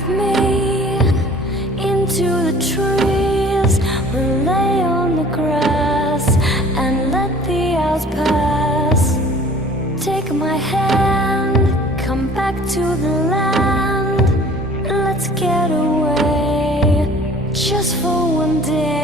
with me into the trees. We'll lay on the grass and let the hours pass. Take my hand, come back to the land. Let's get away just for one day.